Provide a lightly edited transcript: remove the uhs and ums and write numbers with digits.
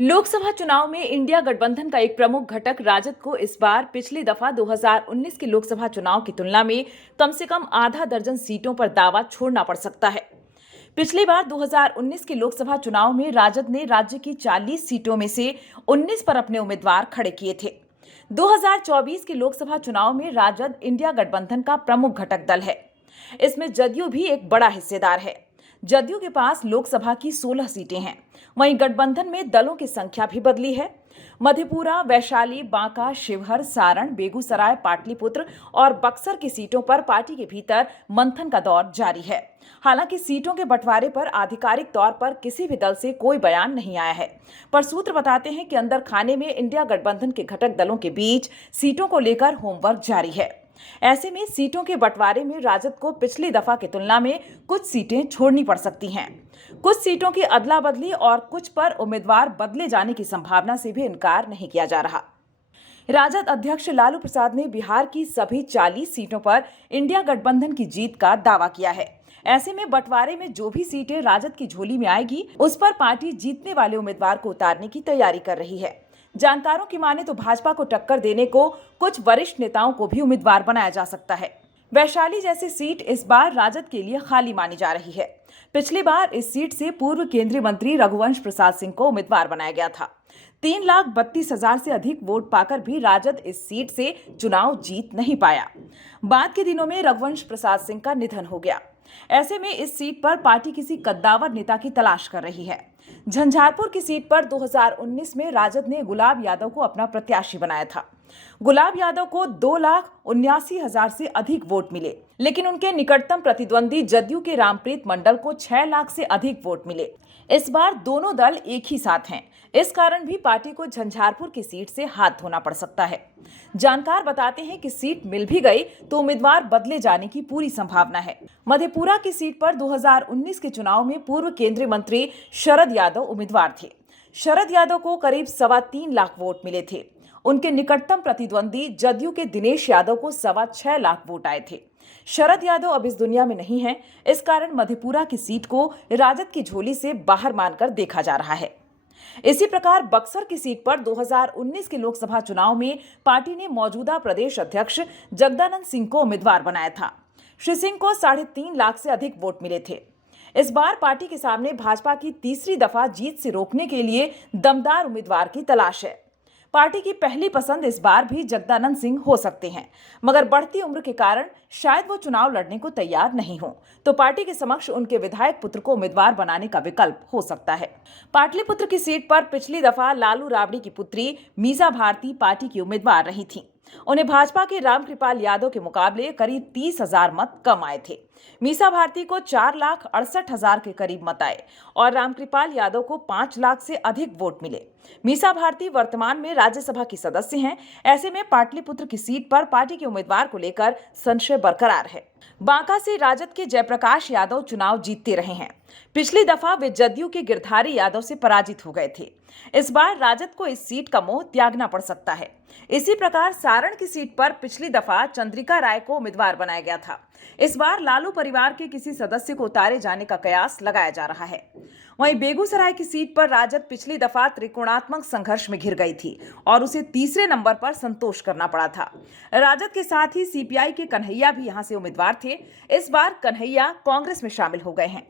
लोकसभा चुनाव में इंडिया गठबंधन का एक प्रमुख घटक राजद को इस बार पिछली दफा 2019 के लोकसभा चुनाव की तुलना में कम से कम आधा दर्जन सीटों पर दावा छोड़ना पड़ सकता है। पिछली बार 2019 के लोकसभा चुनाव में राजद ने राज्य की 40 सीटों में से 19 पर अपने उम्मीदवार खड़े किए थे। 2024 के लोकसभा चुनाव में राजद इंडिया गठबंधन का प्रमुख घटक दल है। इसमें जदयू भी एक बड़ा हिस्सेदार है। जदयू के पास लोकसभा की 16 सीटें हैं। वहीं गठबंधन में दलों की संख्या भी बदली है। मधेपुरा, वैशाली, बांका, शिवहर, सारण, बेगूसराय, पाटलिपुत्र और बक्सर की सीटों पर पार्टी के भीतर मंथन का दौर जारी है। हालांकि सीटों के बंटवारे पर आधिकारिक तौर पर किसी भी दल से कोई बयान नहीं आया है, पर सूत्र बताते हैं कि अंदर खाने में इंडिया गठबंधन के घटक दलों के बीच सीटों को लेकर होमवर्क जारी है। ऐसे में सीटों के बंटवारे में राजद को पिछली दफा की तुलना में कुछ सीटें छोड़नी पड़ सकती हैं। कुछ सीटों की अदला बदली और कुछ पर उम्मीदवार बदले जाने की संभावना से भी इनकार नहीं किया जा रहा। राजद अध्यक्ष लालू प्रसाद ने बिहार की सभी 40 सीटों पर इंडिया गठबंधन की जीत का दावा किया है। ऐसे में बंटवारे में जो भी सीटें राजद की झोली में आएगी, उस पर पार्टी जीतने वाले उम्मीदवार को उतारने की तैयारी कर रही है। जानकारों की माने तो भाजपा को टक्कर देने को कुछ वरिष्ठ नेताओं को भी उम्मीदवार बनाया जा सकता है। वैशाली जैसी सीट इस बार राजद के लिए खाली मानी जा रही है। पिछली बार इस सीट से पूर्व केंद्रीय मंत्री रघुवंश प्रसाद सिंह को उम्मीदवार बनाया गया था। 3,32,000 से अधिक वोट पाकर भी राजद इस सीट से चुनाव जीत नहीं पाया। बाद के दिनों में रघुवंश प्रसाद सिंह का निधन हो गया। ऐसे में इस सीट पर पार्टी किसी कद्दावर नेता की तलाश कर रही है। झंझारपुर की सीट पर 2019 में राजद ने गुलाब यादव को अपना प्रत्याशी बनाया था। गुलाब यादव को 2,79,000 से अधिक वोट मिले, लेकिन उनके निकटतम प्रतिद्वंदी जदयू के रामप्रीत मंडल को 6 लाख से अधिक वोट मिले। इस बार दोनों दल एक ही साथ हैं। इस कारण भी पार्टी को झंझारपुर की सीट से हाथ धोना पड़ सकता है। जानकार बताते हैं कि सीट मिल भी गई तो उम्मीदवार बदले जाने की पूरी संभावना है। मधेपुरा की सीट पर 2019 के चुनाव में पूर्व केंद्रीय मंत्री शरद यादव उम्मीदवार थे। शरद यादव को करीब 3.25 लाख वोट मिले थे। उनके निकटतम प्रतिद्वंदी जदयू के दिनेश यादव को 6.25 लाख वोट आए थे। शरद यादव अब इस दुनिया में नहीं है। इस कारण मधेपुरा की सीट को राजद की झोली से बाहर मानकर देखा जा रहा है। इसी प्रकार बक्सर की सीट पर 2019 के लोकसभा चुनाव में पार्टी ने मौजूदा प्रदेश अध्यक्ष जगदानंद सिंह को उम्मीदवार बनाया था। श्री सिंह को 3.5 लाख से अधिक वोट मिले थे। इस बार पार्टी के सामने भाजपा की तीसरी दफा जीत से रोकने के लिए दमदार उम्मीदवार की तलाश है। पार्टी की पहली पसंद इस बार भी जगदानंद सिंह हो सकते हैं, मगर बढ़ती उम्र के कारण शायद वो चुनाव लड़ने को तैयार नहीं हो, तो पार्टी के समक्ष उनके विधायक पुत्र को उम्मीदवार बनाने का विकल्प हो सकता है। पाटलिपुत्र की सीट पर पिछली दफा लालू राबड़ी की पुत्री मीसा भारती पार्टी की उम्मीदवार रही थी। उन्हें भाजपा के रामकृपाल यादव के मुकाबले करीब 30,000 मत कम आए थे। मीसा भारती को 4,68,000 के करीब मत आए और रामकृपाल यादव को 5 लाख से अधिक वोट मिले। मीसा भारती वर्तमान में राज्यसभा की सदस्य हैं। ऐसे में पाटलिपुत्र की सीट पर पार्टी के उम्मीदवार को लेकर संशय बरकरार है। बांका से राजद के जयप्रकाश यादव चुनाव जीतते रहे हैं। पिछली दफा वे जदयू के गिरधारी यादव से पराजित हो गए थे। इस बार राजद को इस सीट का मोह त्यागना पड़ सकता है। इसी प्रकार सारण की सीट पर पिछली दफा चंद्रिका राय को उम्मीदवार बनाया गया था। इस बार लालू परिवार के किसी सदस्य को उतारे जाने का कयास लगाया जा रहा है। वहीं बेगूसराय की सीट पर राजद पिछली दफा त्रिकोणात्मक संघर्ष में घिर गई थी और उसे तीसरे नंबर पर संतोष करना पड़ा था। राजद के साथ ही सीपीआई के कन्हैया भी यहां से उम्मीदवार थे। इस बार कन्हैया कांग्रेस में शामिल हो गए हैं।